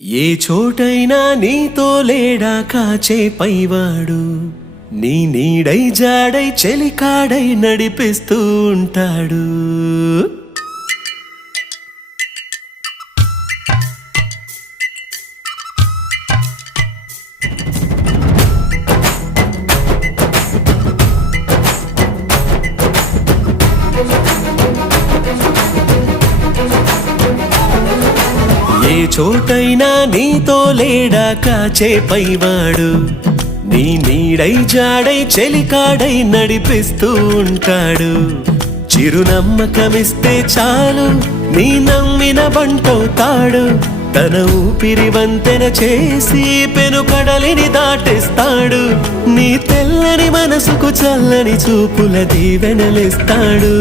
ఏ చోటైనా నీతో లేడా కాచే పైవాడు, నీ నీడై జాడై చెలికాడై నడిపిస్తూ ఉంటాడు. ఏ చోటైనా నీతో లేడా కాచే పైవాడు, నీ నీడై జాడై చెలికాడై నడిపిస్తూ ఉంటాడు. చిరునమ్మకమిస్తే చాలు నీ నమ్మిన బంటవుతాడు. తన ఊపిరి వంతెన చేసి పెను కడలిని దాటిస్తాడు. నీ తెల్లని మనసుకు చల్లని చూపుల దీవెనలిస్తాడు.